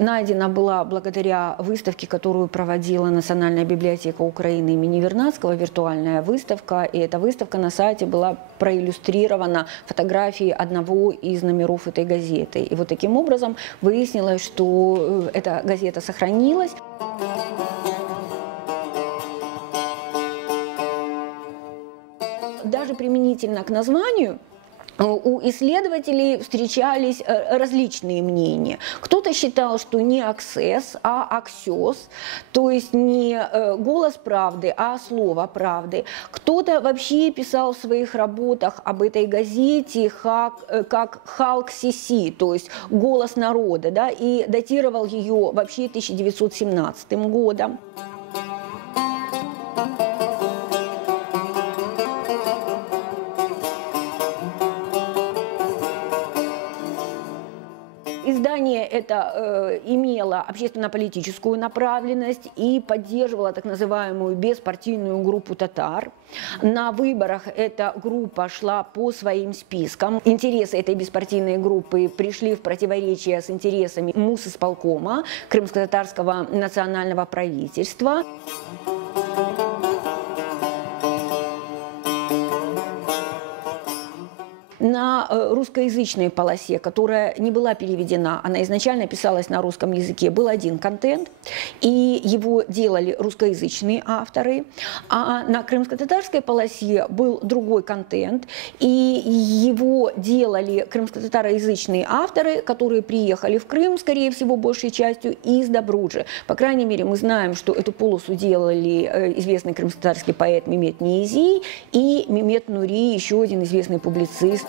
найдена была благодаря выставке, которую проводила Национальная библиотека Украины имени Вернадского, виртуальная выставка. И эта выставка на сайте была проиллюстрирована фотографией одного из номеров этой газеты. И вот таким образом выяснилось, что эта газета сохранилась. Даже применительно к названию у исследователей встречались различные мнения. Кто-то считал, что не «Аксес», а «Аксёс», то есть не «Голос правды», а «Слово правды». Кто-то вообще писал в своих работах об этой газете как «Халк Сиси», то есть «Голос народа», да, и датировал ее вообще 1917 годом. Издание это имело общественно-политическую направленность и поддерживало так называемую беспартийную группу татар. На выборах эта группа шла по своим спискам. Интересы этой беспартийной группы пришли в противоречие с интересами Мусисполкома, Крымско-татарского национального правительства. На русскоязычной полосе, которая не была переведена, она изначально писалась на русском языке, был один контент, и его делали русскоязычные авторы. А на крымско-татарской полосе был другой контент, и его делали крымско-татароязычные авторы, которые приехали в Крым, скорее всего, большей частью из Добруджи. По крайней мере, мы знаем, что эту полосу делали известный крымско-татарский поэт Мемет Ниязий и Мемет Нури, еще один известный публицист.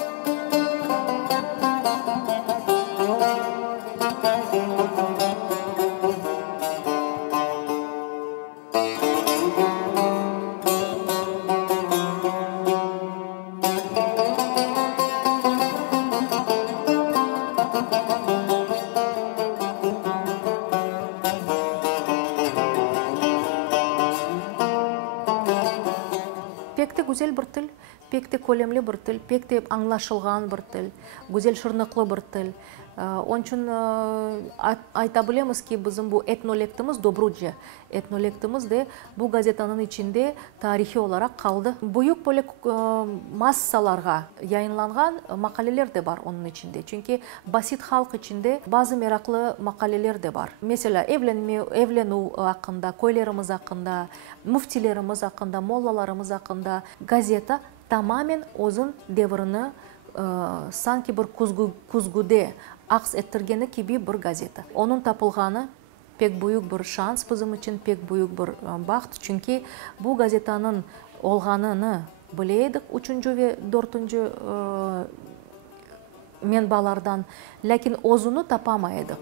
Пекте güzel bir til, пекте көлемлі бір тіл, пекте аңлашылған бір тіл, güzel шырныклы бір тіл. Onun için ayta bilemiz ki bizim bu etnolektimіз Добруджа. Etnolektimіз de bu gazetanın içinde tarihi olarak kaldı. Büyük böyle massalarga yayınlanған makaleler de var onun içinde. Çünkü basit halk içinde bazı meraklı makaleler de var. Mesela evlenu hakkında, koylarımız hakkında, müftilerimiz hakkında, mollalarımız hakkında gazeta tamamen uzun devrini sanki bir kuzgude aks ettirgeni gibi bir gazeta. Onun tapılğanı pek büyük bir şans bizim için, pek büyük bir baxt. Çünkü bu gazetanın olğanını bileydik 3. ve 4. menbalardan, lakin ozunu tapamaydık.